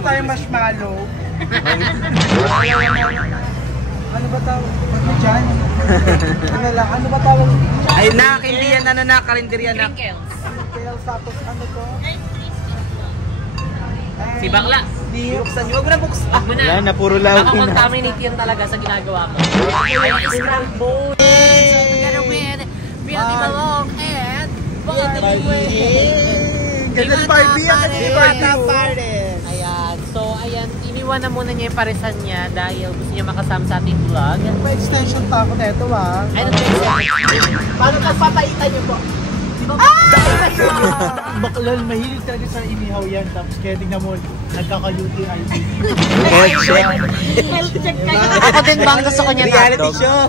Gusto tayo marshmallow. Ano ba tawag? Ano dyan? Ano ba tawag? Ay nak, hindi yan ano na, karinderya na. Crinkles, tapos ano to? Si Bakla. Buksan niyo, wag mo na buksan. Wag mo na. Wala na, puro lawin na. Nakakontaminate yan talaga sa ginagawa ko. Scramble. Together with Beauty Balong and Ganda si Barbie yan, kasi si Barbie. Ayan, so ayan, iniwan na muna niya yung parisan niya dahil gusto niya makasama sa ating vlog. May extension pa ako neto ah. Ay, nag-extension. Paano pagpapaitan niyo po? Baklal, mahilig talaga sa inihaw yan. Tapos kaya tingnan mo, nagkaka-UTI. Health check kayo. Ako din bang gusto ko niya Reality show.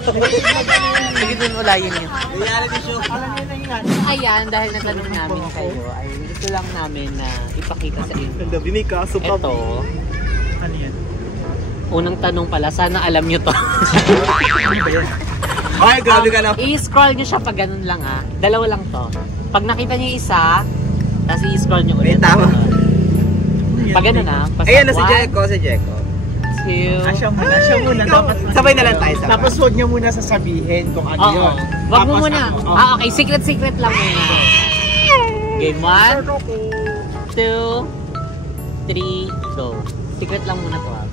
Sige dun ulayin niyo. Reality show. Alam niyo na yan. Ayan, dahil natanong namin kayo, ay gusto lang namin na ipakita sa inyo. Ang gabi may kaso pa. Ito, Ano yan? unang tanong pala, sana alam niyo to. Ay, grabe ka na. I-scroll niyo siya pag ganun lang ah. Dalawa lang to. Pag nakita niyo isa, tapos i-scroll niyo ulit. May tama. Pag ganun ah. Ayan na si Jeko, si Jeko. Siya muna. Dapat Sabay na lang tayo sa. Tapos huwag niyo muna sasabihin kung ano yun. Wag mo Tapos muna. ano, Okay. Secret lang muna. Game 1, 2, 3, go. Secret lang muna to ah.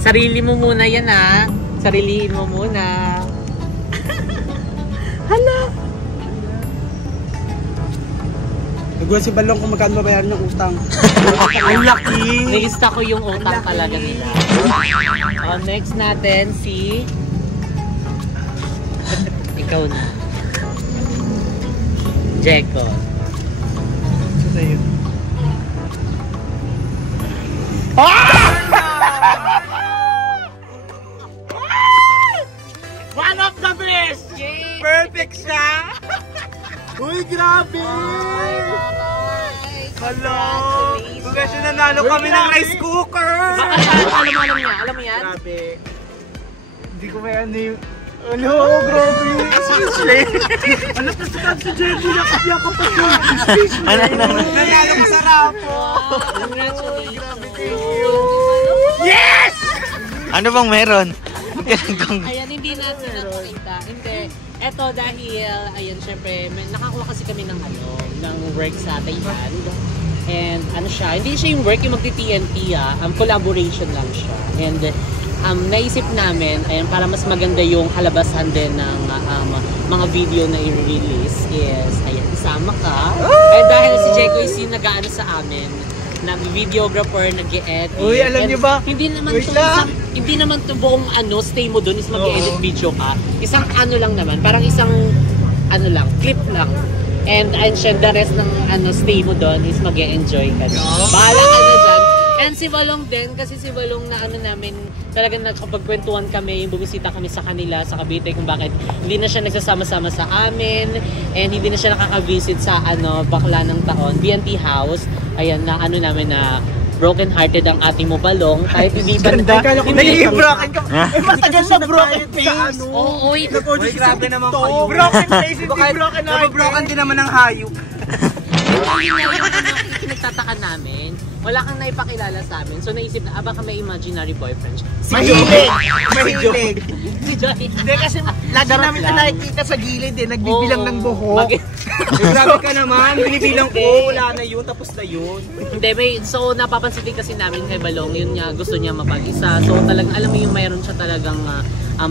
Sarili mo muna yan ah. Sarilihin mo muna. Hala! Nagulat si Balong kung magkano babayaran ng utang. Ang laki! Nilista ko yung utang talaga nila. Next natin si... Ikaw na. Jeko. Sa'yo. One of the best! Perfect siya! Uy, grabe! Hello! Kasi nanalo kami ng rice cooker! Alam mo yan? Grabe. Hindi ko may ano yung... Ano? Grabe! Ano pa sa si Jeffy? Nakapiyakap pa siya! Nanalo ko sa rapo! Congratulations! Yes! Ano bang meron? Ayan, hindi natin nakakita. Hindi. Eto dahil, ayan, syempre, nakakuha kasi kami ng ng work sa Thailand. And ano siya, hindi siya yung work yung magti-TNT collaboration lang siya. And naisip namin, ayan, para mas maganda yung kalabasan din ng mga video na i-release is, ayan, isama ka. And dahil si Jeko is yung nag-aano sa amin, nag-videographer, nag-e-edit. Uy, alam niyo ba? Hindi naman to buong stay mo dun is mag-edit video ka. Isang lang naman, parang isang clip lang. And siya, the rest ng stay mo dun is mag-e-enjoy ka. Bahala ka na dyan. And si Balong din, kasi si Balong na namin, talagang nakapagkwentuhan kami, bumisita kami sa kanila, sa Cavite, kung bakit hindi na siya nagsasama-sama sa amin, and hindi na siya nakaka-visit sa bakla ng taon, BNT House. Ayan, na namin na broken-hearted ang ating mo Balong, kahit hindi ba Nagiging broken ka. Matagal na broken face. Oo, Uy, grabe naman kayo. Broken face, hindi broken heart. Nababroken din naman ng hayop. Nagtataka namin, wala kang naipakilala sa amin. So naisip na, baka may imaginary boyfriend. Mahilig! Si Joy. Hindi kasi lagi namin ito nakikita sa gilid nagbibilang ng buhok. Grabe ka naman, binibilang ko, wala na yun, tapos na yun. Hindi, so napapansin din kasi namin kay Balong, yun nga, gusto niya mapag-isa. So talagang, alam mo yung mayroon siya talagang,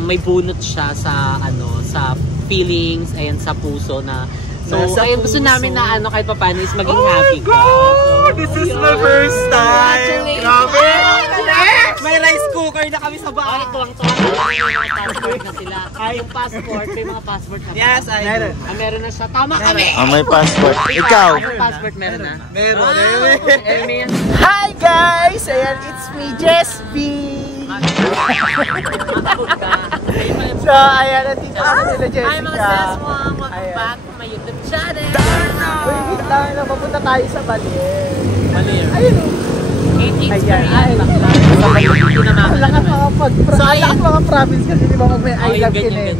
may bunot siya sa, sa feelings, ayan, sa puso na. So, ayun, gusto namin na kahit paano is maging happy ka. Oh, this is my first time! Grabe! Yes! May rice cooker na kami sa bahay. Tuwang-tuwang may mga passport na sila. Yung passport, may mga passport na. Yes, I do. Meron na siya. Tama kami! May passport. Ikaw! Yung passport meron na. Meron. Hi guys! Ayan, it's me, Jesby! So, ayan, nandito ako sila Jessica. Hi mga sis mo! Welcome back to my YouTube channel! Uy, wait lang, mapunta tayo sa Baler. Baler. Ayun o. 18 Ayan, ay. Lakas mga province kasi di ba mag may I love you na.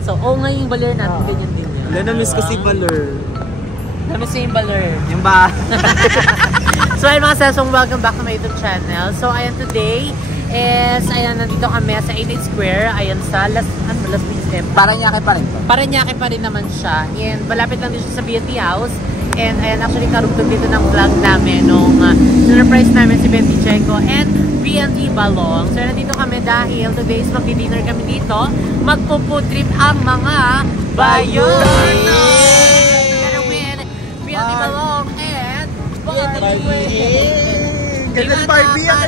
So, ngayon yung Baler natin, ganyan din yan. Wala na miss ko si Baler. Namiss yung baler. Yung ba? So ayun mga sesong, welcome back to my YouTube channel. So ayan, today is, ayan, nandito kami sa 88 Square. Ayan sa Las Piñas. Paranaque pa rin to. Paranaque pa rin naman siya. And malapit lang din siya sa BNT House. And ayan, actually karugtog dito ng vlog namin nung surprise namin si Benty Checo and BNT Balong. So nandito kami dahil today is magdi-dinner kami dito. Magpo-food trip ang mga bayon! Together with BNT Balong and Ganda ni Barbie yan.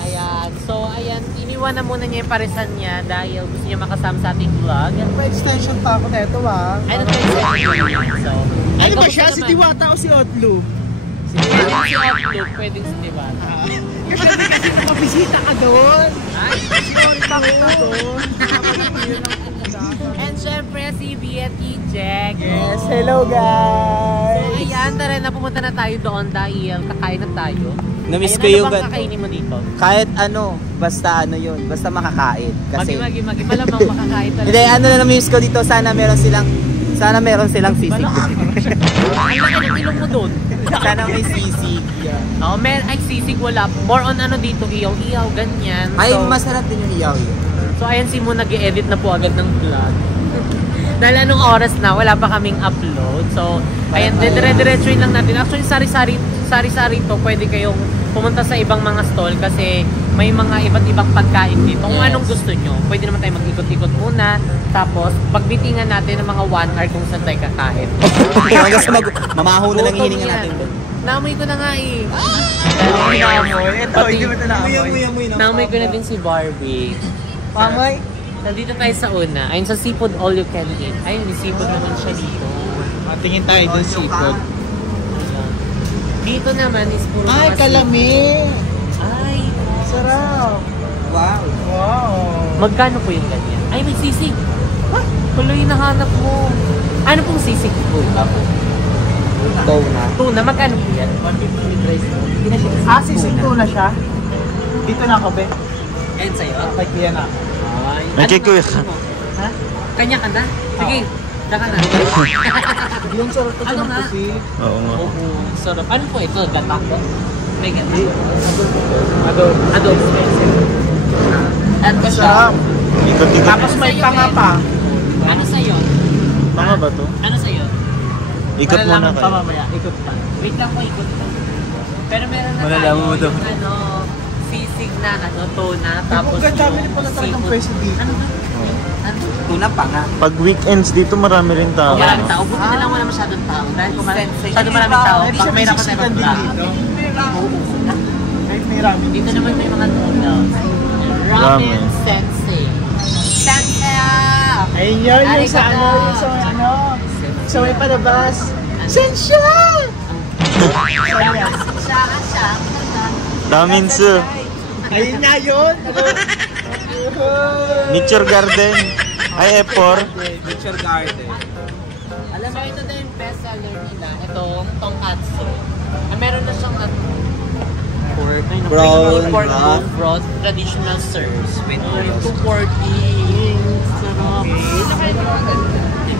Ayan. So, ayan. Iniwan na muna niya yung parisan niya dahil gusto niya makasama sa ating vlog. May extension pa ako neto Ay, nag-extension. So, Ano ba siya? Si Diwata o si Otlo? Si Outlook, pwedeng si Diwata. Kasi nakabisita ka doon. Ay, Bakit na doon? and syempre si BNT Jack. Yes, hello So, guys! ayan. Tara na, pumunta na tayo doon dahil kakain na tayo. Namiss Ayan, ko yung ano bang kakainin mo dito? kahit ano, basta ano yun, basta makakain. Kasi, Magi. Malamang makakain talaga. hindi, ano na namiss ko dito, sana meron silang sisig. Ang laki ng ilong mo doon. Sana may sisig. Oh, ay sisig wala. More on ano dito, iyaw-iyaw, ganyan. Ay, So, masarap din yung iyaw yun. So ayan si Mo nag-i-edit na po agad ng vlog. Dahil anong oras na, wala pa kaming upload. So ayan, dire-diretsuin lang natin. Actually, sari-sari to, pwede kayong pumunta sa ibang mga stall kasi may mga iba't ibang pagkain dito. Kung Yes. anong gusto nyo, pwede naman tayo mag-ikot-ikot muna. Tapos, pagbitingan natin ng mga 1 hour kung saan tayo kakain. Hanggang sa mamaho na lang Gutom hininga yan. natin doon. Naamoy ko na nga eh. Inamoy. Ito, Pati- hindi mo ito naamoy. Naamoy ko na din si Barbie. Pamoy? Nandito tayo sa una. Ayun sa seafood all you can eat. Ayun, may seafood naman siya dito. Tingin tayo doon seafood. Dito naman is puro Ay, mga kalami! seafood. Ay, Sarap! Wow. Wow! magkano po yung ganyan? Ay, may sisig. Tuloy nahanap mo. Ano pong sisig po? Tuna. Tuna, magkano po yan? 150 with rice po. Sisig tuna siya? Dito na ako, be. And sa'yo? Kay Kuya na. Ay, Nag-check ko gusto mo? Ha? Kanya ka na? Sige, daka na. Yung sarap ko Ano sa nga? kasi. Oo nga. Oo, sarap. Ano po ito? Gatak po? May gatak. Adobo. Adobo. At pa siya. Sarap. Ikot-ikot. Tapos may panga pa. Ano sa'yo? Tama ba to? Ano sa'yo? Ikot muna Malalaman pa kayo. mamaya. Ikot pa. Wait lang po, ikot po. Pero meron na Malalaman mo daw. yung ano, sisig na ano, tuna, tapos Ang dami rin pala talagang seafood. pwesto dito. Ano ba? Ano? Tuna pa nga. Pag weekends dito marami rin tao. Maraming tao. Buti na lang wala masyadong tao. Dahil kung masyadong maraming tao, Hindi baka siya may may rapat tayo siksikan din mag-vlog. dito. Kahit may ramen. Dito naman may mga noodles. Ramen Ramen. Sensei. Sensei! Ayun yun, yung sa Arigato. ano, yung sa ano. Sa may palabas. Sensya! Daminsu. Ayun nga yun. Nature Garden. Ay, Epor. Nature Garden. Alam mo, ito na yung best seller nila. Itong tonkatsu. Meron na siyang ano, pork. Brown pork broth. broth. Traditional serves. With Ay, noodles. 240. Sarap.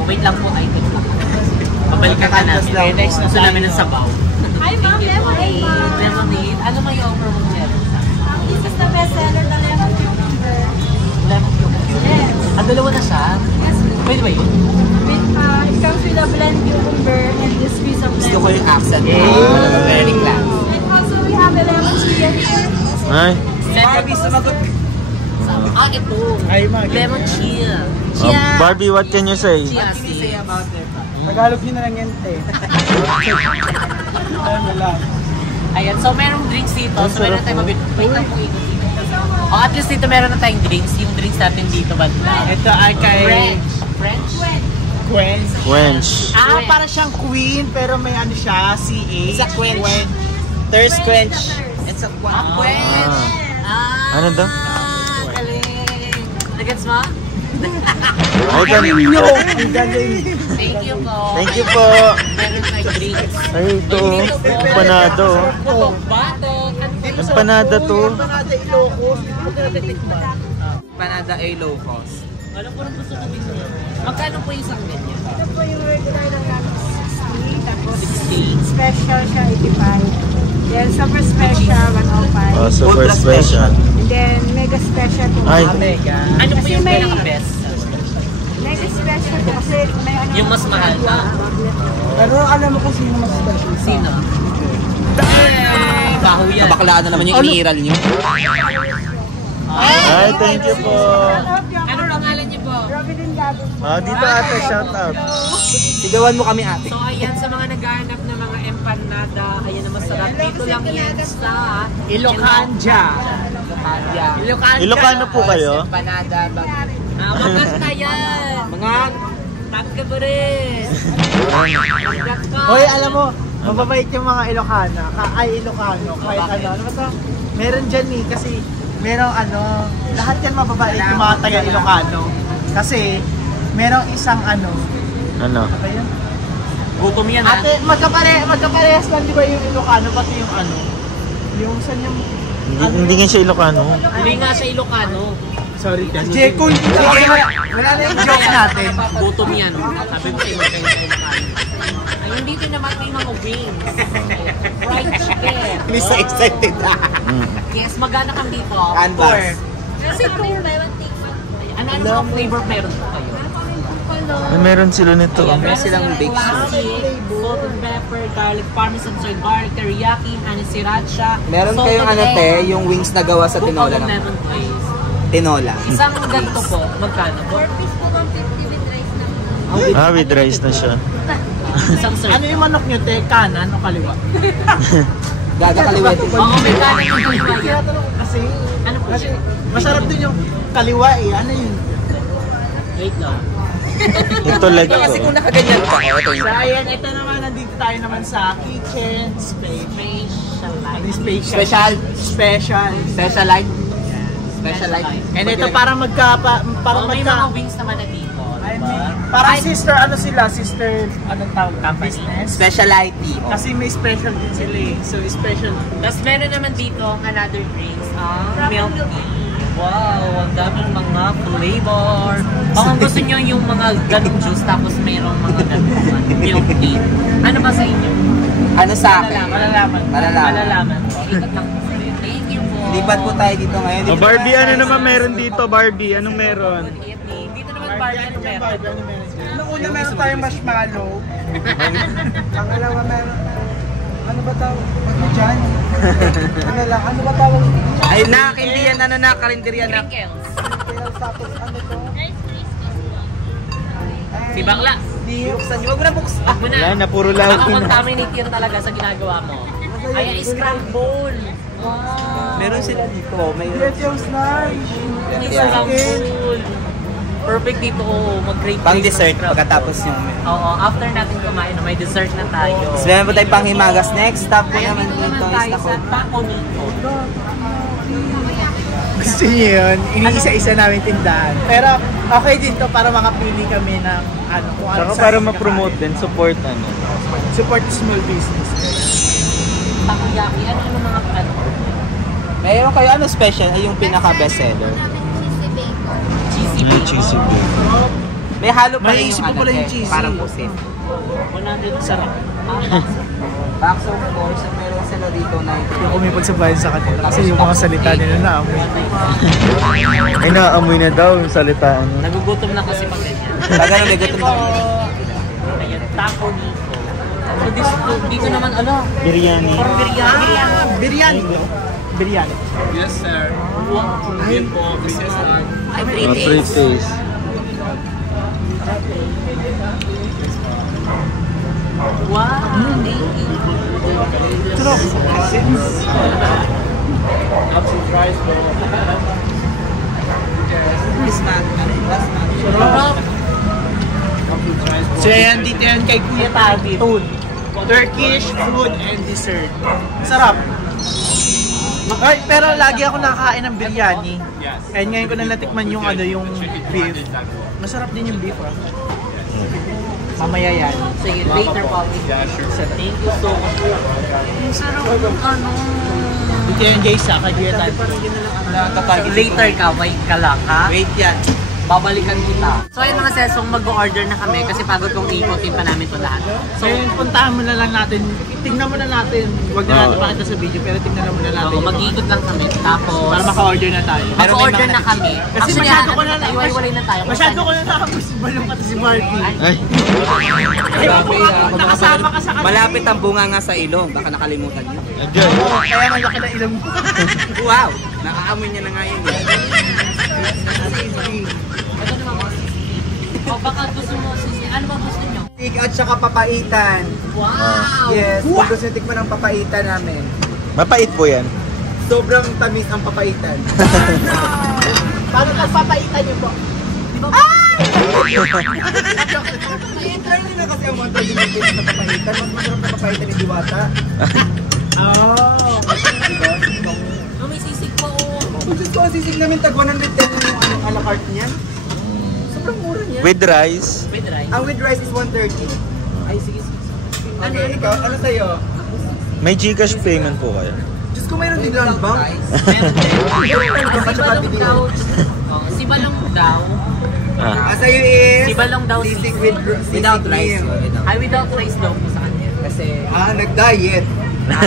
Wait lang po, ay wait lang. Pabalikan ka namin. lang. Next na namin ng sabaw. Hi ma'am, lemonade ma'am. Lemonade. Ano may offer mo dyan? This is the best seller, the lemon cucumber. Lemon cucumber. Yes. Ah, dalawa na siya? Yes. Pwede ba yun? It comes with a blend cucumber and this piece of Gusto ko lemon. yung accent. Very class. And also we have a lemon chia here. Ay. Barbie, sumagot. Ah, ito. Ay, mga Lemon chia. Barbie, what can you say? Chia What can you say seeds. about it? Tagalog nyo na lang yan, te. Ano lang. Ayan, so merong drinks dito. So meron na tayong mabili. Wait lang po, ikot dito. Oh, at least dito meron na tayong drinks. Yung drinks natin dito, banda. Ito ay kay French. French? Gwen. Wench. Ah, para siyang queen, pero may ano siya, CA. It's a quench. Thirst quench. It's a Ah, French. Ah, Ano daw? galing. Nagets mo? Ay, kanino. Ang galing. Thank you po. Thank you po. Meron tayong drinks. Ay, ito. Empanado. Batok, batok. Empanada to. Empanada Ilocos. Hindi mo na natikman. Panada ay low cost. Alam ko rin gusto ko din yun. Magkano po yung isang ganyan? Ito po yung regular na namin. Special siya, 85. Then super special, 105. Oh, super special. And then mega special po. Ay. Ano po yung may- pinaka-best? Mega special po kasi may ano. Yung mas mahal pa. Pero alam mo kung sino mas special. Sino? Baho yan. Kabaklaan na naman yung iniiral niyo. Ay, thank you po. Ano pangalan niyo po? Robin Gago po. Ah, dito ate, shout out. Sigawan mo kami ate. So ayan sa mga naghahanap ng mga empanada, ayan na masarap. Dito lang yan sa Ilocanja. Ilocano po kayo? Empanada. Magas na yan! Mga Tag ka ba rin? Magas ka! Hoy, alam mo, mababait yung mga Ilocana. Ilocano. Kahit ano. Ano ba ito? Meron dyan eh. Kasi merong ano, lahat yan mababait yung mga taga Ilocano. Kasi merong isang ano. Ano? Ano yun? Gutom yan ha? Ate, magkaparehas lang di ba yung Ilocano pati yung ano? Yung saan yung... Hindi nga siya Ilocano. Hindi nga siya Ilocano. Sorry, Jekul. Wala na yung joke natin. Gutom yan. Sabi ko kayo kayo sa Ilocano. Ayun dito naman may mga wings. Fried chicken. Lisa excited na. Yes, magana kang dito. Canvas. Kasi kung may one take one. Ano mga flavor meron po kayo? Ay, meron sila nito. Meron silang baked classic, salt and pepper, garlic parmesan, soy garlic, teriyaki, honey sriracha. Meron salt kayong and ano egg. te, yung wings na gawa sa Cook tinola out of ng lemon glaze. tinola. Isang ganito po, magkano po? 4 piece po 150 with rice na. Ah, with rice na siya. Isang serve. Ano yung manok nyo, te? Kanan o kaliwa? Gaga kaliwet. Oo, may kanin yung kaliwa yan. Tinatanong ko kasi, Ano po kasi siya? masarap din yung kaliwa eh. Ano yun? Wait lang. Ito like Kasi to. kung nakaganyan ka, ito So yung ayan, ito naman, nandito tayo naman sa kitchen space. Ano yung special? Special. special light. Special light. And ito para Oo, may mga wings naman na dito. parang sister, ano sila? Sister, anong tawag? Business? Special light. Kasi may special din sila eh. So special. Tapos meron naman dito another drinks, milk tea. Wow, ang daming mga flavor. O kung gusto nyo yung mga ganong juice tapos mayroong mga ganong milk tea. Ano ba sa inyo? Ano sa akin? Malalaman. Malalaman. Ikot lang po. Thank you po. Lipat po tayo dito ngayon. Oh, Barbie, ano naman meron dito? Barbie, anong meron? Good evening. Dito naman Barbie, ano meron? Nung una meron tayong marshmallow. Ang alawa meron. Ano ba tawag? Ano dyan? Ano lang? Ano ba tawag? Ay na, hindi yan ano na, karinderya na. Crinkles. Tapos ano to? Si Bakla. Buksan niyo. Huwag mo na buksan. Wag mo na. Wala na, puro lang. Nakakontaminate yan talaga sa ginagawa mo. Ay, scramble. Wow. Meron sila dito. Mayroon. Get your slice. May scramble. Perfect dito. Mag-great Pang dessert pagkatapos yung... Oo, after natin kumain, may dessert na tayo. So, meron po tayo pang himagas. Next stop po Ayan, naman dito naman dito is tayo na sa Taco Nico. Gusto niyo yun? Iniisa-isa namin tindahan. Pero okay din to para makapili kami ng ano. Kung ano Saka sa- para ma-promote din, support ano. Support small business. Takoyaki, ano mga ano? Meron kayo ano special? Ay yung pinaka best seller. Cheesy bacon. Cheesy bacon. May halo pa May rin isip yung ko pala ano, yung eh, cheesy. parang pusit. 100 sarap. Box of course, at meron sila dito na Yung umipag sa bayan sa kanila. Kasi yung mga salita nila na amoy. Ay, naamoy na daw yung salita. Ano. Nagugutom na kasi pag ganyan. Taga na may gutom na. Ayan, Taco Nico. So dito naman ano? Biryani. Biryani. Biryani. Biryani. Yes, sir. Yun po, business lang. Ay, Oh, British. British. Wow, thank you. True. Sarap. So yan, dito yan kay Kuya Tun. Turkish food and dessert. Sarap. Ay, pero lagi ako nakakain ng biryani. And ngayon ko na natikman yung ano, yung beef. Masarap din yung beef, ah. Mamaya yan. Sige, later po. Thank you so much. Ang sarap ng ano. Dito yan guys, sa kay Kuya Tun. Later ka, wait ka lang ha? Wait yan. babalikan kita. So ayun mga sesong, mag-order na kami kasi pagod kong iikotin pa namin ito lahat. So yun, puntahan mo na lang natin. Tingnan mo na natin. Huwag na natin pakita sa video, pero tingnan mo na natin. Oo, mag-iikot lang kami. Tapos, para maka-order na tayo. mag-order na kami. Kasi Actually, masyado ko na iwalay na tayo. Masyado ko na nakapos si Balong at si Barbie. Ay. Nakasama ka sa kanila. Malapit ang bunga nga sa ilong. Baka nakalimutan niyo. Enjoy. Kaya malaki na ilong mo. Wow! Nakaamoy niya na nga yun. O baka gusto mo, ano ba gusto nyo? Tig at saka papaitan. Wow! Yes, kung gusto nyo tikman ang papaitan namin. Mapait po yan. Sobrang tamis ang papaitan. Paano nagpapaitan niyo po? I-try nyo na kasi ang 1,000 pesos na papaitan. Mas masarap na papaitan ni Diwata. Oh. No, may sisig po. Kung gusto ang sisig namin, tag 110 yung a la carte niyan. Sobrang mura niya. With rice. With rice. Ang with rice is 130. Ay, sige, sige. Okay, ikaw, ano sa'yo? May Gcash payment po kayo. Diyos ko mayroon din land bank. Si Balong daw. Oh, si Balong daw. Ah. Sa'yo is... Si Balong daw sisig with without rice. cream. Ay, without rice daw po sa kanya. Kasi, Nag-diet.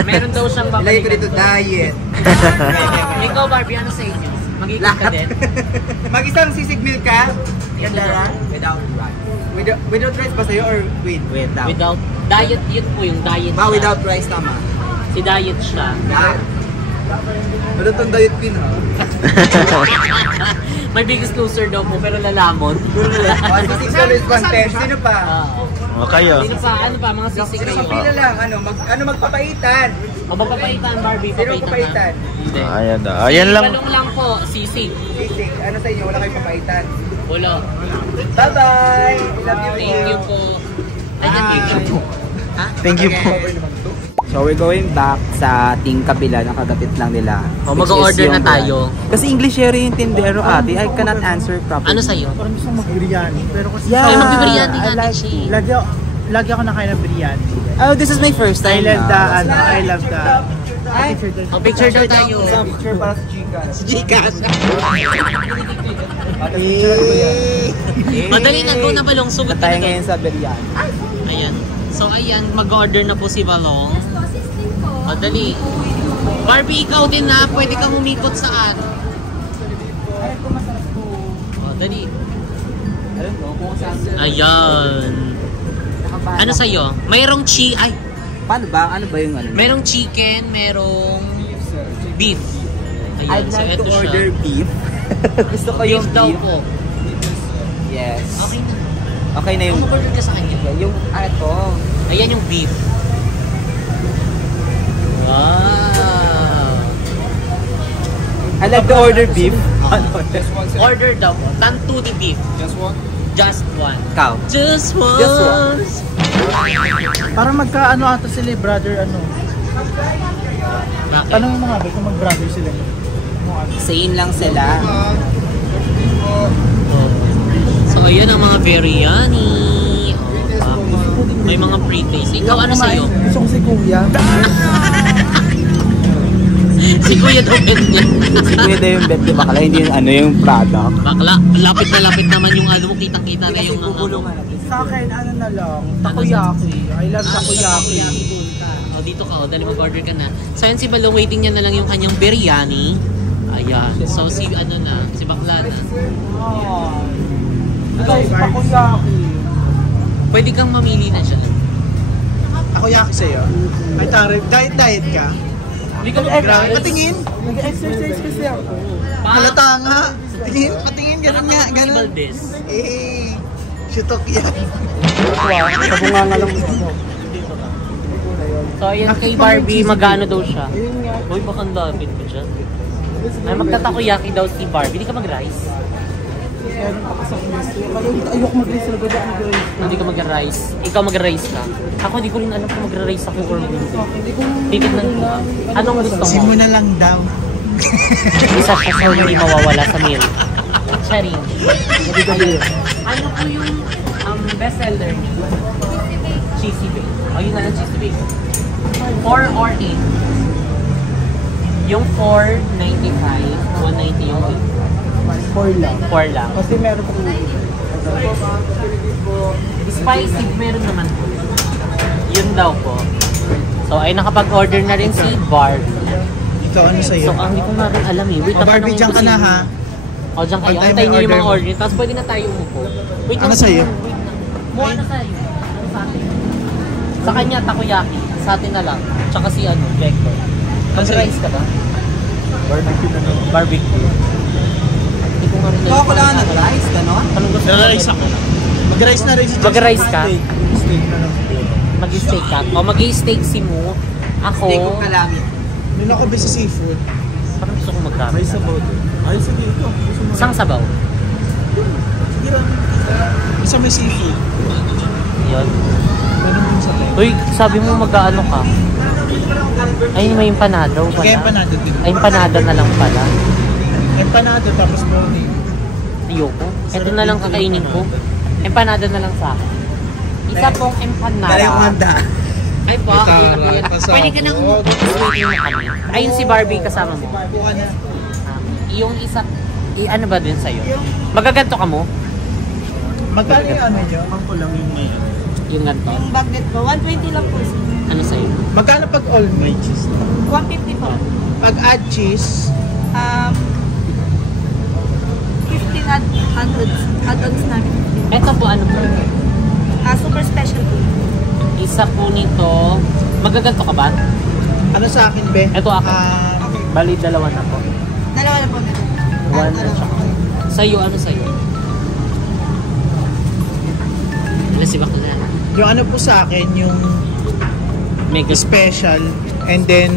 meron daw siyang Ilagay ko babalikan. dito, diet. Ikaw, Barbie, ano sa inyo? Mag-ikot ka din? Mag-isang sisig meal ka? Ganda. Without rice. Without rice ba sa'yo or with? Without. Diet, yun po yung diet siya. Without rice tama. Si diet siya. Ano tong diet queen ha? May biggest loser daw po, pero lalamon. Sisig dollars contest. Sino pa? O kayo. Sino pa? Ano pa? Mga sisig kayo? Pila lang. Magpapaitan? O magpapaitan, Barbie? Sino Papaitan papaitan? ka? Hindi. Ayan na. Ayan lang. Balong lang po, sisig. Sisig. Ano sa inyo? Wala kayong papaitan. Wala. Bye-bye! I love you. Thank you po. Thank you po. Thank you po. So we're going back sa ating kabila, nakagapit lang nila. O, mag-order na tayo. Kasi English yung tindero ate, I cannot answer properly. Ano sa'yo? Parang gusto mag-biryani. Pero kasi Yeah. Ay, mag-biryani nga I like din siya. lagi ako nakain ng biryani. Oh, this is my first I time love the, na. I love the... O, picture daw tayo. Picture para sa Gcash. Gcash. Eh. Madali na, go na Balong. Sugod ka Tayo na ngayon doon. sa biryani. Ayan. So, ayan. Mag-order na po si Balong. Madali. Barbie, ikaw din na. Pwede kang umikot saan. O, dali. Ayan. Ano sa'yo? Mayroong ay, Paano ba? Ano ba yung ano? mayroong chicken, mayroong beef. Ayan, I'd so like to ito order siya. beef. Gusto ko Beef yung daw beef. po. Yes. Okay na. Okay na yung... Mag-order ka sa kanya. Yung ito. Ayan yung beef. Wow. I'd like to order beef. Order daw po. Tantuti beef. Just one? Just one. Ikaw. Just one. Just one. Para magkaano ata sila brother ano. Bakit? Tanong mo nga ba kung mag-brother sila. Same lang sila. So, ayan ang mga biryani. May mga pre-taste. Ikaw, ano sa'yo? Gusto ko si Kuya. Si Kuya daw bet niya. Si Kuya daw yung bet, di ba? Kala hindi yung ano yung product. Bakla, lapit na lapit naman yung ano mo. Kitang-kita na yung mga ano. Sa akin, ano na lang, takoyaki. I love takoyaki. Doon ka. O, dito ka. O, dali mag-order ka na. So, ayan si Balong, waiting niya na lang yung kanyang biryani. Ayan. So, si ano na, si Bakla na. Takoyaki. Pwede kang mamili na siya. Takoyaki sa'yo? Ay, tarif. Diet ka? Hindi ka Grabe. Patingin. Nag-exercise kasi ako. Halata nga. Patingin, patingin. Ganun nga. Ganun. Valdez. Eh. Shutok yan. Kabunga nga lang mo. So, ayan kay Barbie, magano daw siya. Uy, baka ang lapit mo dyan. Ay, magtatakoyaki daw si Barbie. Hindi ka mag-rice? Ayoko mag-rice na ganda ako guys. Hindi ka mag-rice. Ikaw mag-rice ka. Ako, hindi ko rin alam kung mag-rice ako or hindi. Titignan ko. Anong gusto Kasi mo? mo na lang daw. Isa siya sa hindi mawawala sa meal. Charing. Ano po yung best-seller ni Cheesy Bake? O, yun na lang Cheesy Bake. 4 or 8? Yung 495, 190 yung 4 lang. 4 lang. Kasi meron po. Spicy, meron naman po. Yun daw po. So, ay nakapag-order na rin si Barbie. Ikaw ano sa'yo? So, hindi ko nga rin alam eh. Wait, Barbie, dyan ka na ha. O, dyan kayo. Pag tayo Antayin may niyo yung mga order order. Tapos pwede na tayo umupo. Wait Ano lang, sa'yo? wait lang. Mukha na sa'yo. Ano sa atin? Sa kanya, takoyaki. Sa atin na lang. Tsaka si Vector. Mag-rice ka ba? Barbecue na lang. Barbecue. Hindi ko nga rin Ikaw ko lang nag-rice, gano'n? Anong gusto mo? Nag-rice ako. Mag-rice na rin si Jason. Mag-rice ka? Steak na lang. Mag-steak ka? O mag-steak si Mo. Ako. Steak kong kalamit. Nung ako ba sa seafood? Parang gusto ko magkami. May sabaw doon. Ay, sige ito. Isang sabaw. Sige lang. Isa may seafood. Yun. Meron din sa leg. Uy, sabi mo mag-ano ka? Ay, may empanada pala. Kaya empanada din. Ay, empanada na lang pala. Empanada tapos morning. Ayoko. Ito na lang kakainin ko. Empanada na lang sa akin. Isa pong empanada. Dala yung handa. Ay po, pwede ka nang waiting mo kami. Ayun si Barbie kasama mo. Buka na. Yung isa, ano ba din sa'yo? Magaganto ka mo? Magkano yung ano nyo? Ang kulang yung may Yung ganto. Yung bagnet ko, 120 lang po. Ano sa'yo? Magkano pag all may cheese? 150 po. Pag add cheese, 15 add-ons namin. Ito po, ano po? Super special po. Isa po nito, magaganto ka ba? ano sa akin, be? Ito ako. Bali, dalawa na po. Dalawa na po. One at saka. Sa'yo, ano sa'yo? Ano si Bakla? Yung ano po sa akin, yung Mega special, and then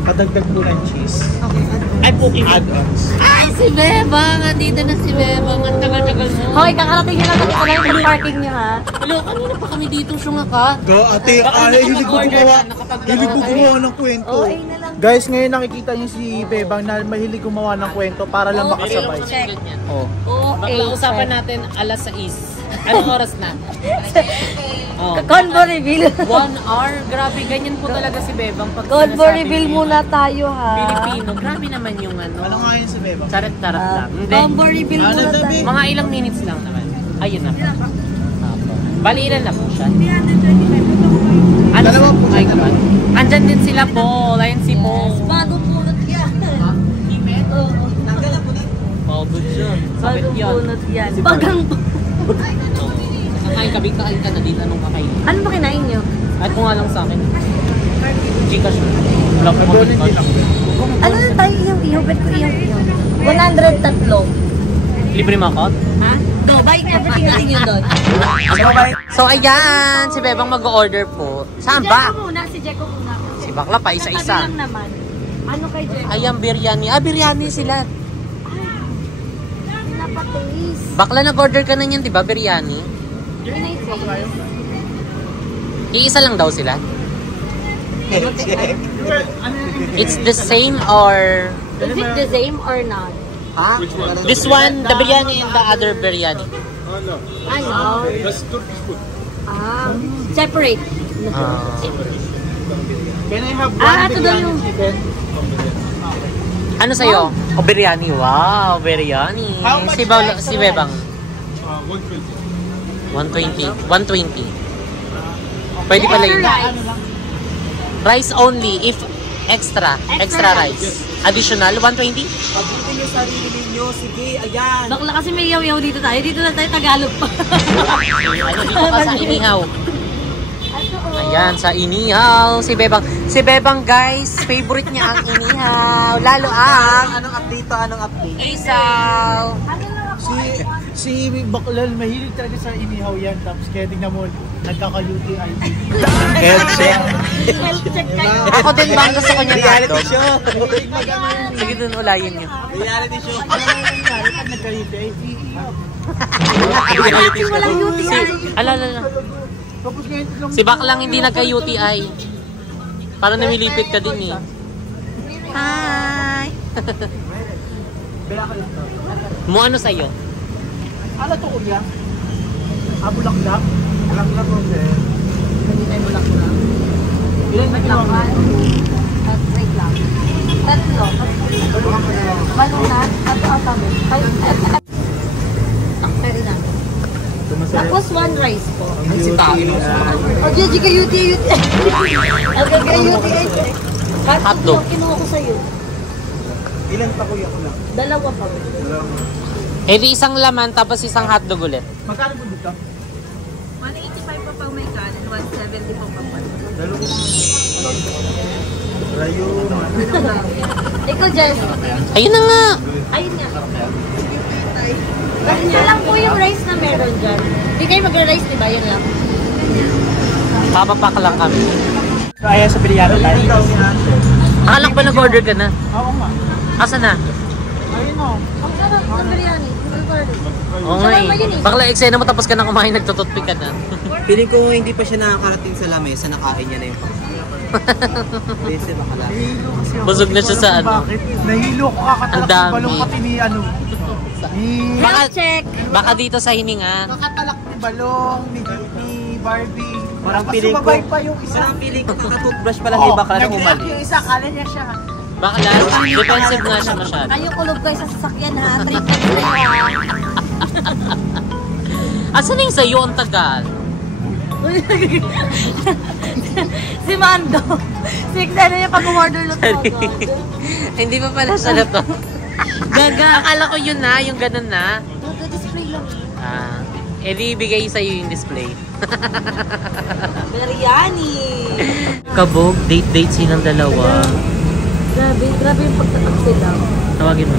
padagdag po ng cheese. Okay, Ay, Puki. Add-ons. Ay, si Bebang! Andito na si Bebang. Ang tagal-tagal mo. Hoy, kakarating nyo lang dito lang yung parking nyo ha. Hello, kanina pa kami dito syunga ka. Go, ate, Baka ay, hilig ko nakapag-order gumawa. ka, nakapag-order. Hilig ko gumawa ng kwento. Okay na lang. Guys, ngayon nakikita niyo si Bebang na mahilig gumawa ng kwento para lang Oh, makasabay. check. Oh. Okay, Bakla-usapan natin alas 6. Anong oras na? Oh. Convo reveal. 1 hour. Grabe, ganyan po talaga si Bebang. Pag Convo sinasabi reveal niya, muna tayo ha. Pilipino. Grabe naman yung Ano ano. nga yun si Bebang? Charot-charot lang. Hindi. Convo reveal Ano muna tabi? tayo. Mga ilang minutes lang naman. Ayun na po. Apo. Bali, ilan na po siya? Ano? Dalawa po siya, Ay, dalawa. andyan din sila po. Ayun si Paul. Bagong punot yan. Oo. Pagod siya. Sabit Bagong yan. punot yan. Bagang Kakain kain ka na din. Anong kakain? Ano ba kinain nyo? Ay, kung nga lang sa akin. Gcash. Wala po Mag-donate din ako. Ano na tayo yung ihaw? Bet ko ihaw. 103. Libre mo ako? Ha? Go, buy everything natin yun doon. So, ayan. Si Bebang mag-order po. Saan ba? Si Jeko muna. Si Bakla pa, Katabi isa-isa. lang naman. Ano kay Jeko? Ayan, biryani. Ah, biryani sila. Pinapataste. Bakla, nag-order ka na niyan, di ba? Biryani. Iisa lang daw sila. It's the same or... Is it the same or not? Ha? This one, the biryani and the other biryani. Ano? Separate. Can I have one Ito daw biryani yung... chicken? Ano sa'yo? O biryani. Wow, biryani. How much Si, rice si sa Bebang. 120. 120. Pwede pala yun. Rice only if extra rice. Additional 120? Pagbutin yung sarili ninyo, sige, ayan. Bakla kasi may yaw-yaw dito tayo. Dito na tayo Tagalog pa. Ano dito ka sa inihaw? Ayan, sa inihaw. Si Bebang guys, favorite niya ang inihaw. Lalo ang Anong update to? Anong update? isaw. Si Baklal, mahilig talaga sa inihaw yan. Tapos kaya tingnan mo, nagkaka-UTI. Health check. Health check kayo. Ako din ba ang gusto ko niya Reality hotdog? show. Sige dun, ulayin niyo. Reality show. Ano na nangyari pag nagka-UTI? Iihaw. Kasi walang UTI. Ala. Tapos ngayon lang. Si Baklang hindi nagka-UTI. Para namilipit ka din eh. Hi! Mo ano sa'yo? Ano to kuya? Bulaklak? Bulaklak ko sir. Hindi tayo bulaklak. Ilan na kinuha mo? Wait lang. Tatlo. Manunat, at mo. Pwede na. Tapos one rice po. Si Tayo. O, Gigi ka UTI. Okay, ka UTI. Hotdog. Kinuha ko sa'yo. Ilan pa kuya ko lang? Dalawa pa. Eh di isang laman tapos isang hotdog ulit. Magkano po dito? 185 pa pang may kanin, 170 po pang pan. Rayo. Ikaw, Jess. Ayun na nga. Ayun nga. Kasi na lang po yung rice na meron dyan. Hindi kayo mag-rice, diba? Yun lang. Papapak lang kami. So, ayan sa biryani tayo. Akala ko ba nag-order ka na? Oo nga. Asa na? Ayun o. Ang sarap ng biryani. Oo nga eh. Bakla eksena mo tapos ka na kumain, nagtututpick ka na. Feeling ko hindi pa siya nakakarating sa lamesa, nakain niya na yung Kasi baka lang. Busog na siya sa ano. Bakit? Nahilo ko kakatalak Ang ng dami. balong pati ni ano. Baka, check. baka dito sa hininga. Kakatalak ni balong, ni Barbie. Parang Tapos feeling ko, sumabay pa yung isa. parang feeling ko kakatoothbrush pa lang yung bakla na nag-react umali. yung isa, kala niya siya. Bakla, defensive na siya masyado. Kayo kulob kayo sa sasakyan ha. Treatment kayo ha. Asan na yung sa'yo ang tagal? Si Mando. Ano yung pag-order ng Hindi pa pala siya na to. Gaga. Akala ko yun na, yung ganun na. Display lang. Ah, edi ibigay sa'yo yung display. Biryani. Kabog, date silang dalawa. Grabe yung pagtatak sila. Tawagin mo.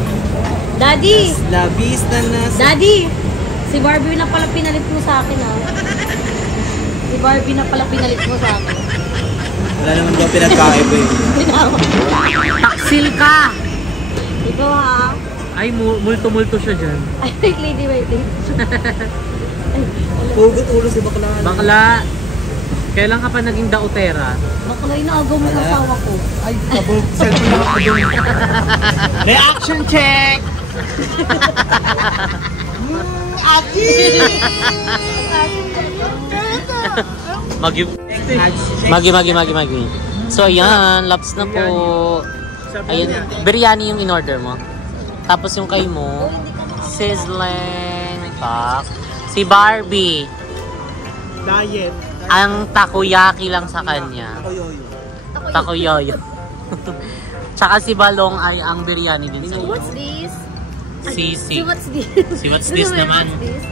Daddy! Labis na nasa. Daddy! Si Barbie na pala pinalit mo sa akin ha. Si Barbie na pala pinalit mo sa akin. Wala naman daw pinagkaiba eh. Taksil ka! Ikaw ha. Ay, multo-multo siya dyan. Ay, wait lady, wait lady. Pugot ulo si bakla. Bakla, kailan ka pa naging dautera? Bakla, inaagaw mo yung asawa ko. Ay, kabog. Cellphone lang ako doon. Reaction check! Magi. So, ayan, laps na po. Ayan, biryani yung in-order mo. Tapos yung kay mo, sizzling pak. Si Barbie, Diet. ang takoyaki lang sa kanya. Takoyoyo. Tsaka si Balong ay ang biryani din sa iyo. What's this? Sisi. Si what's this? Si what's this naman? What's this?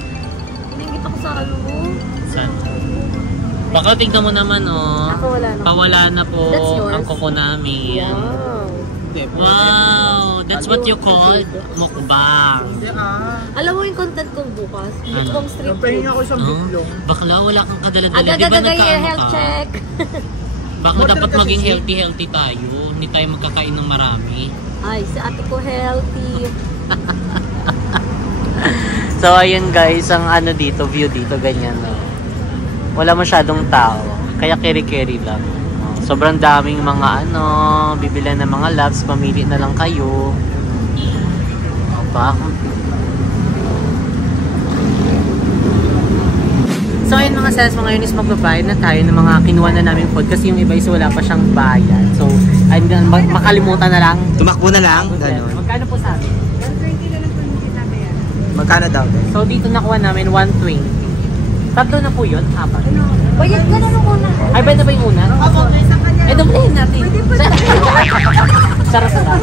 Iningit ako sa ano mo. Saan? Baka tingnan mo naman oh. Ako wala na. Pawala na po That's yours? ang kuko namin. Wow. Wow! That's what you call mukbang. Alam mo yung content kong bukas? Mukbang street food. Pahinga ko isang Oh, bitlong. bakla wala kang kadala-dala. Di ba Agad-agad nagkaano health ka? check. Baka Model dapat kasi maging si- healthy tayo. Hindi tayo magkakain ng marami. Ay, si ate ko healthy. So ayun guys, ang ano dito, view dito ganyan no. Wala masyadong tao, kaya keri-keri lang. Sobrang daming mga ano, bibilan ng mga loves, pamili na lang kayo. So ayun mga sales, mga yun is magbabayad na tayo ng mga kinuha na namin food kasi yung iba is wala pa siyang bayad. So ayun, makalimutan na lang. Tumakbo na lang. Ganon. Magkano po sa amin? Magkano daw? So dito nakuha namin 120. Tatlo na po yun? Apat? Bayad ka na nung una. Ay, bayad na ba yung una? Eh, dublihin natin. Sarap na lang.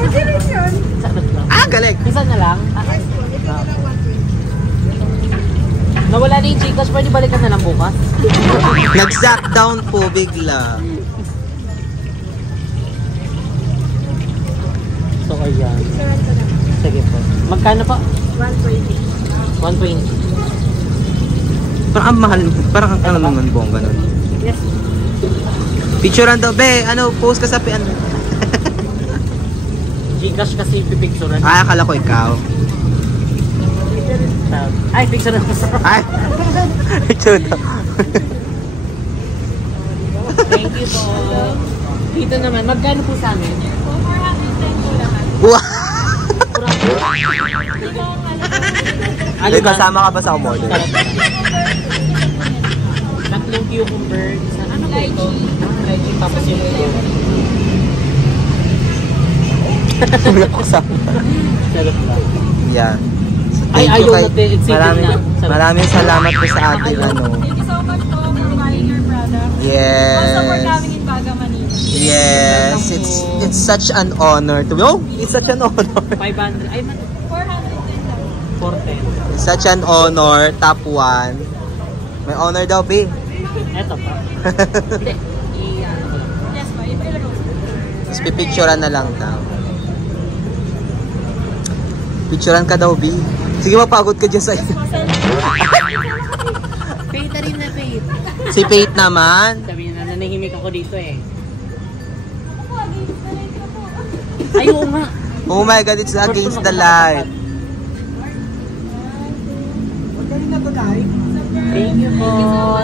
Sarap lang. Ah, galing. Isa na lang? Nawala na yung Gcash, pwede balikan na lang bukas? Nag-zap down po bigla. So, ayan. Sige po. Magkano pa? 120. 120. Parang ang mahal, parang ang ano naman po ang ganun. Yes. Picturean daw, be, ano, post ka sa ano. Gcash kasi pipicturean. Ah, akala ko ikaw. Ay, picture na. Ay, picture daw. Thank you po. Dito naman, magkano po sa amin? Wow! Ano May kasama ka ba sa umorder? Tatlong cucumber, isang ano po ito? Lychee, tapos yung ito. Wala ko kasama. Sarap lang. Yeah. So, Ay, thank you ayaw kay... natin. It's Maraming salamat po sa ating ano. Thank you so much po for buying your product. Yes. Also for coming in Baga, Manila. Yes. It's such an honor to... Oh, it's such an honor. 500. Ay, 410 lang. 410. It's such an honor. Top 1. May honor daw, babe. Eto pa. Hindi. Yes, ma. Ilaro. Tapos pipicturean na lang daw. Picturean ka daw, B. Sige, mapagod ka dyan sa... Faith na rin na Faith. Si Faith naman. Sabi niya na nanahimik ako dito eh. Ay, oo nga. Oh my God, it's against the light. Thank you po.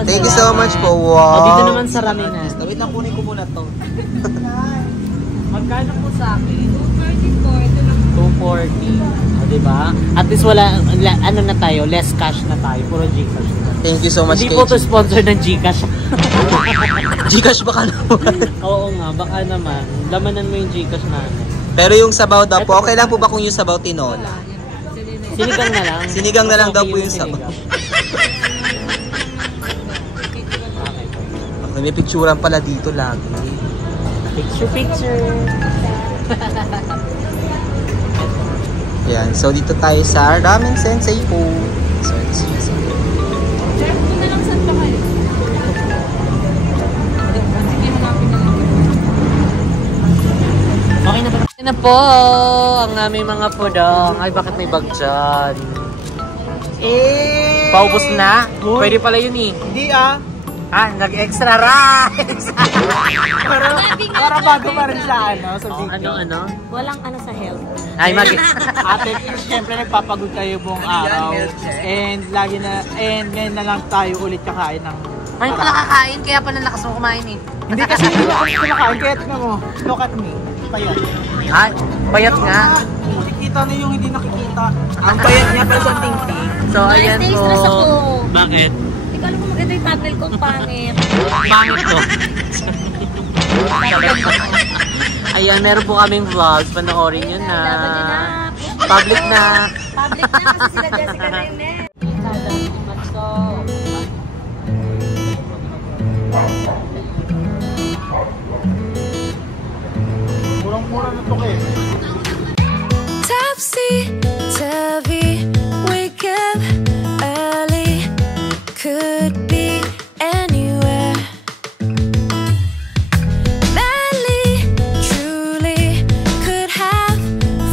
Thank you so much po. Oh, Wow. dito naman sa Raminan. Wait lang, kunin ko muna to. Magkano po sa akin? 234. 240. O, diba? At least wala, ano na tayo, less cash na tayo. Puro Gcash na. Thank you so much, Hindi po to sponsor ng Gcash. Gcash baka naman. Oo nga, baka naman. Lamanan mo yung Gcash na ano. Pero yung sabaw daw po, okay lang po ba kung yung sabaw tinola? Sinigang na lang. Sinigang na lang Okay daw po yung sabaw. sinigang. Okay. Okay, may picturean pala dito lagi. Picture. Yan, so dito tayo sa Ramen Sensei po. So, Jeff, doon na lang saan pa kayo? Sige, hanapin na lang. Okay na ba? Yan na po ang aming mga pudong. Ay, bakit may bag dyan? Paubos na? Pwede pala yun eh. Hindi ah. Ah, nag-extra rice! Para bago pa rin sa ano, sa video. Ano? Walang ano sa health. Ay, Ate, syempre nagpapagod tayo buong araw. And lagi na, and ngayon na lang tayo ulit kakain ng... Ngayon pala kakain, kaya pala lakas mo kumain eh. Hindi kasi hindi ako kumakain, kaya tignan mo. Look at me. Payat. Ay, payat nga. Nakikita na yung hindi nakikita. Ang payat niya pala sa tingting. So, ayan Nice, po. stress ako. Bakit? Hindi ko alam kung maganda yung thumbnail ko, ang pangit. Bakit to? Ayan, meron po kaming vlogs. Panoorin nyo na. Laban nyo na. Public na. Public na kasi sila Jessica na yun eh. Murang-mura na to kayo. Topsy-turvy, wake up early, could be anywhere. Madly, truly, could have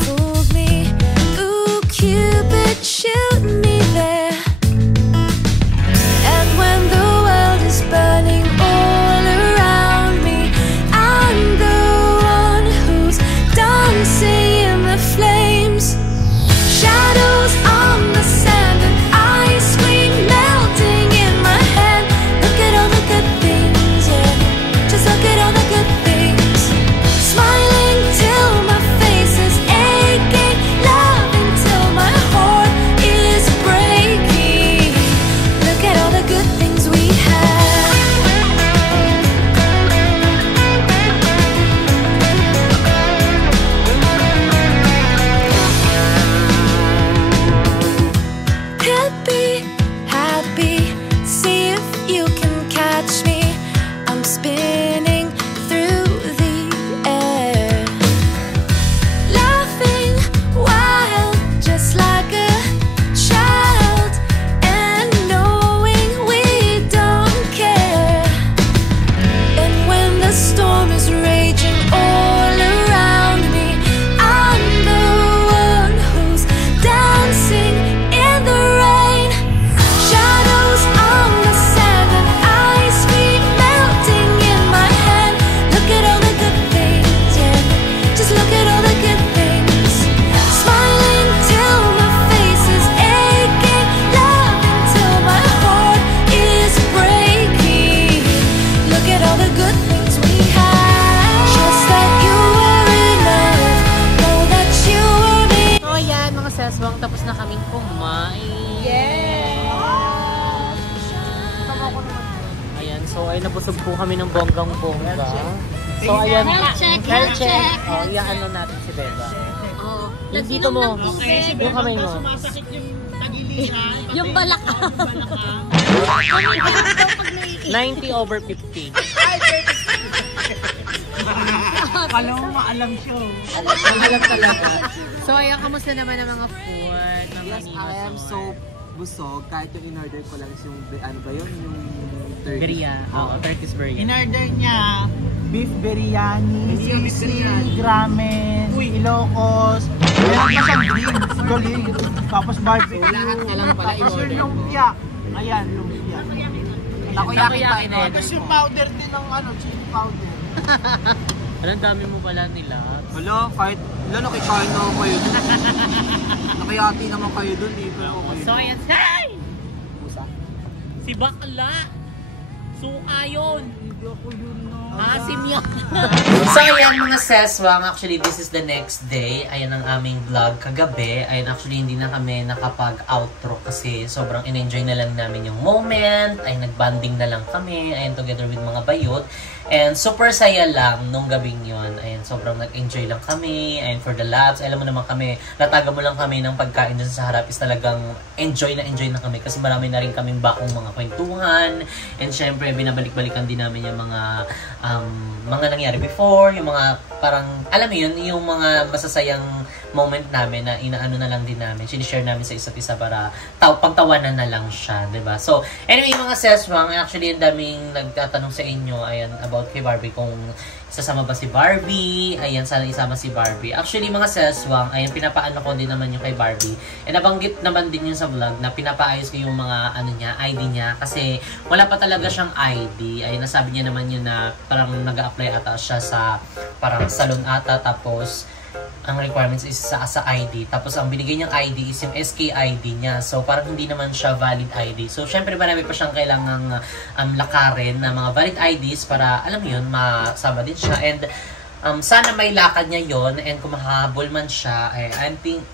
fooled me. Ooh, Cupid, shoot me there. And when the world is burning all around me, I'm the one who's dancing in the flames. Shadows on the sand and ice cream melting in my hand. Look at all the good things, yeah. Just look at all the good things. Smiling till my face is aching, loving till my heart is breaking. Look at all the good things we have. Could be happy, see if you can catch me. I'm spinning through the air, laughing wild, just like a child, and knowing we don't care. And when the storm is raging all around me, I'm the one who's dancing in the rain. Shadows on the sand and ice cream melting in my hand. Look at all the good things, yeah. Just look at all the good things. Smiling till my face is aching, loving till my heart is breaking. Look at all the good things we have. Just that you were enough, know that you were me. So, ayan mga seswang, tapos na kaming kumain. Ayan, so ay nabusog po kami ng bonggang-bongga. So, ayan. Health check, health check. Oh, ano natin si Beba. Oh, Dito mo. Yung kamay mo. Sumasakit yung tagiliran. Yung balakang. 90/50. Alam mo, maalam siya. Alam talaga. So, ayan, kamusta naman ang mga food? Yes, I am so busog. Kahit yung in-order ko lang is yung, ano ba yun? Yung Turkish. Biryani. Oo, Turkish biryani. In-order niya, beef biryani, sisig, ramen, Ilocos, meron pa siyang drinks, galing, tapos barbecue. Lahat na lang pala Tapos in-order yung mo. lumpia. Ayan, lumpia. Takoyaki pa in-order Tapos yung mo. powder din ng chili powder. Anong dami mo pala nila? Wala, kahit, nakikain na ako kayo dun. Nakayati naman kayo dun, di ba ako kayo? So, ayan. Hey! Si Bakla! Suka yun! Hindi ako yun, no. Asim yan! So, ayan mga seswang. Actually, this is the next day. Ayan ang aming vlog kagabi. Ayan, actually, hindi na kami nakapag-outro kasi sobrang in-enjoy na lang namin yung moment. Ayan, nag-bonding na lang kami. Ayan, together with mga bayot. And super saya lang nung gabing yon. Ayan, sobrang nag-enjoy lang kami. Ayan, for the laughs. Alam mo naman kami, nataga mo lang kami ng pagkain dyan sa harap is talagang enjoy na kami. Kasi marami na rin kaming bakong mga kwentuhan. And syempre, binabalik-balikan din namin yung mga nangyari before. Yung mga parang, alam mo yun, yung mga masasayang moment namin na inaano na lang din namin. Sinishare namin sa isa't isa para pagtawanan na lang siya. Diba? So, anyway, mga seswang, actually, ang daming nagtatanong sa inyo, ayan, about kay Barbie, kung sasama ba si Barbie, ayan, sana isama si Barbie. Actually, mga seswang, ayan, pinapaano ko din naman yung kay Barbie. And nabanggit naman din yun sa vlog na pinapaayos ko yung mga, ID niya, kasi wala pa talaga siyang ID. Ayan, nasabi niya naman yun na parang nag-a-apply ata siya sa parang salon ata, tapos ang requirements is sa ID. Tapos ang binigay niyang ID is yung SK ID niya. So parang hindi naman siya valid ID. So syempre marami pa siyang kailangang lakarin na mga valid IDs para alam mo yun, masama din siya. And sana may lakad niya yon, and kung makahabol man siya, I think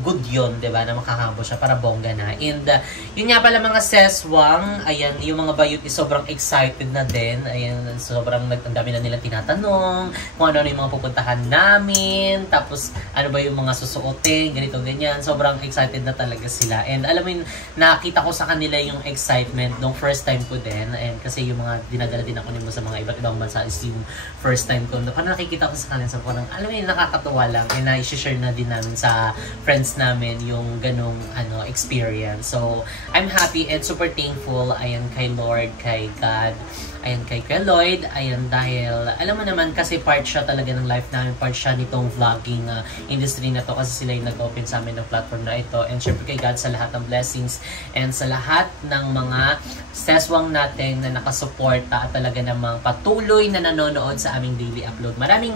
good yun, diba, na makakahabol siya para bongga na. And yun nga pala mga seswang, ayan, yung mga bayot is sobrang excited na din. Ayan, sobrang ang dami na nila tinatanong kung ano yung mga pupuntahan namin, tapos ano ba yung mga susuotin, ganito, ganyan. Sobrang excited na talaga sila. And alam mo yun, nakita ko sa kanila yung excitement nung first time ko din. And kasi yung mga dinadala din ako nimo sa mga iba't ibang bansa is yung first time ko. Parang nakikita ko sa kanila, so parang alam mo yun, nakakatuwa lang. And na-share na din namin sa friends namin yung ganong experience. So, I'm happy and super thankful, ayan, kay Lord, kay God, ayan, kay Kuya Lloyd, ayan, dahil alam mo naman kasi part siya talaga ng life namin, part siya nitong vlogging industry na to, kasi sila yung nag-open sa amin ng platform na ito. And syempre kay God sa lahat ng blessings and sa lahat ng mga seswang natin na nakasuporta at talaga namang patuloy na nanonood sa aming daily upload. Maraming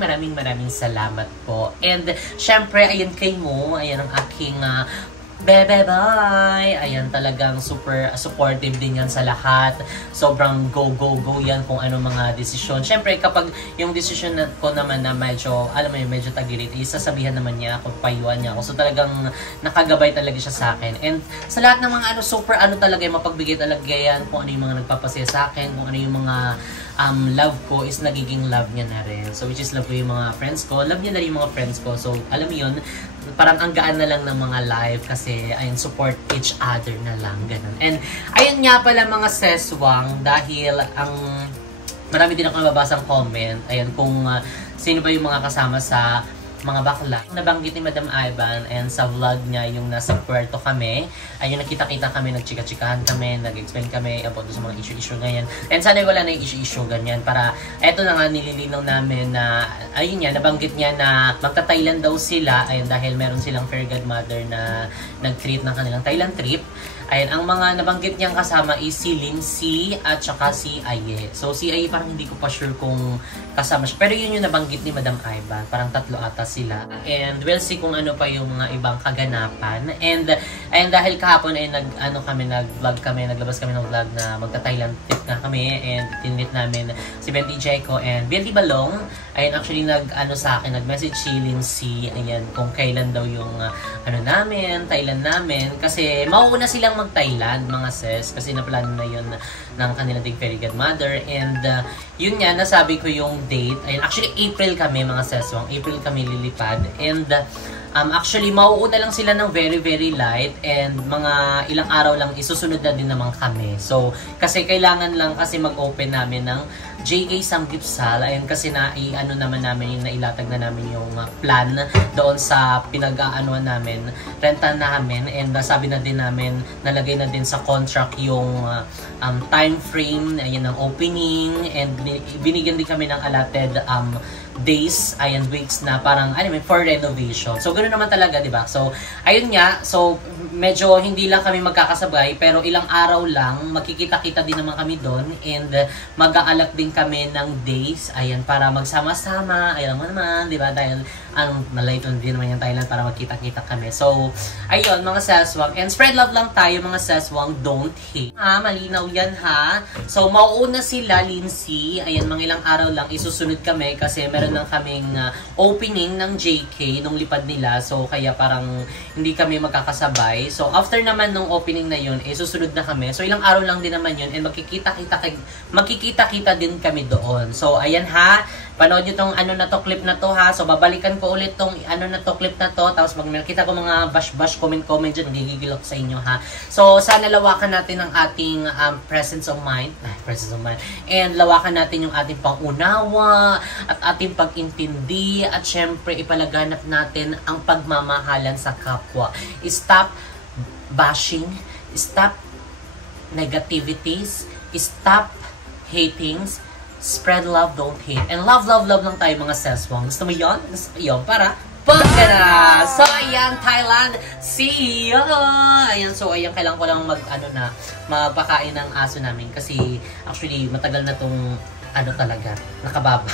salamat po. And syempre, ayan kay Mo, ayan ang aking bye! Ayan, talagang super supportive din yan sa lahat. Sobrang go yan kung ano mga desisyon. Siyempre, kapag yung desisyon ko naman na medyo, alam mo yun, medyo tagilit, isasabihan naman niya ako, payuan niya ako. So talagang nakagabay talaga siya sa akin. And sa lahat ng mga super talaga yung mapagbigay talaga yan, kung ano yung mga nagpapasaya sa akin, kung ano yung mga love ko is nagiging love niya na rin. So which is love ko yung mga friends ko, love niya na rin yung mga friends ko. So alam mo yun, parang ang gaan na lang ng mga live kasi ayun, support each other na lang, ganun. And ayun nga pala mga seswang, dahil marami din ako nababasang comment, ayun, kung sino ba yung mga kasama sa mga bakla. Nabanggit ni Madam Ivan and sa vlog niya yung nasa Puerto kami. Ayun, nakita-kita kami, nagchika-chikahan kami, nag-explain kami about sa mga issue-issue ganyan. And sana wala na yung issue-issue ganyan para eto na nga nililinaw namin na ayun niya, nabanggit niya na magta-Thailand daw sila, ayun, dahil meron silang fairy godmother na nag-treat ng kanilang Thailand trip. Ayun, ang mga nabanggit niyang kasama is si Lindsay at saka si Aye. So si Aye parang hindi ko pa sure kung kasama siya. Pero yun yung nabanggit ni Madam Ivan. Parang 3 ata sila. And we'll see kung ano pa yung mga ibang kaganapan. And And dahil kahapon ay nag-vlog kami, naglabas kami ng vlog na magta-Thailand trip na kami and tinit namin si Benty Jeco and Benty Balong. Ayun, actually sa akin, nag-message si Lindsay, ayan, kung kailan daw yung Thailand namin. Kasi mauuna silang mag-Thailand, mga sis, kasi naplano na yun ng kanila ding fairy godmother. And yun nga, nasabi ko yung date. Ayun, actually April kami, mga seswang. April kami lilipad. And actually, mauuna lang sila ng very, very light and mga ilang araw lang isusunod na din naman kami. So, kasi kailangan lang kasi mag-open namin ng JK Samgipsal. Ayun, kasi naman namin yung nailatag na namin yung plan doon sa pinag-aanuan namin, renta namin, and sabi na din namin, nalagay na din sa contract yung time frame, ayun, ng opening, and binigyan din kami ng allotted days, ayan, weeks na parang, for renovation. So, ganoon naman talaga, di ba? So, ayun nga, so, medyo hindi lang kami magkakasabay, pero ilang araw lang, magkikita-kita din naman kami doon, and mag-aalak din kami ng days, ayan, para magsama-sama, ayan mo naman, di ba? Dahil, malayo din naman yung Thailand para magkita-kita kami. So, ayun, mga seswang, and spread love lang tayo, mga seswang, don't hate. Malinaw yan, ha? So, mauuna sila, Lindsay, ayan, mga ilang araw lang, isusunod kami, kasi meron lang kaming opening ng JK nung lipad nila. So, kaya parang hindi kami magkakasabay. So, after naman nung opening na yun, susunod na kami. So, ilang araw lang din naman yun and magkikita-kita din kami doon. So, ayan ha. Panood nyo tong clip na to ha. So, babalikan ko ulit tong clip na to. Tapos, pag nakita ko mga bash-bash, comment dyan, gigigil ako sa inyo ha. So, sana lawakan natin ang ating presence of mind. And lawakan natin yung ating pangunawa at ating pag-intindi. At syempre, ipalaganap natin ang pagmamahalan sa kapwa. Stop bashing. Stop negativities. Stop hatings. Spread love, don't hate. And love lang tayo, mga seswang. Gusto mo yun? Gusto mo yun? Para pagka na! So, ayan, Thailand. See you! Ayan, so, ayan, kailangan ko lang magpakain ng aso namin. Kasi, actually, matagal na tong talaga, nakababa.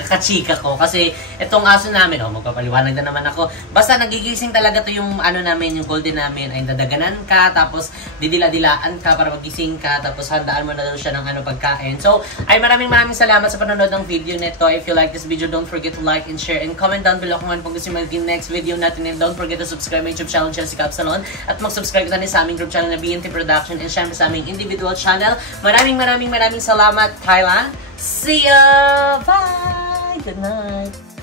Kakachika ko. Kasi, itong aso namin, magpapaliwanag na naman ako. Basta, nagigising talaga to yung, namin, yung golden namin, ay dadaganan ka, tapos, didila-dilaan ka para magising ka, tapos, handaan mo na doon siya ng pagkain. So, ay maraming salamat sa panonood ng video nito. If you like this video, don't forget to like and share, and comment down below kung ano pang gusto nyo maging next video natin. And don't forget to subscribe my YouTube channel, Chelsea Capsalon, at mag-subscribe ka na sa aming group channel na BNT Production, and syempre sa aming individual channel. Maraming salamat, Thailand. See ya! Bye! Good night!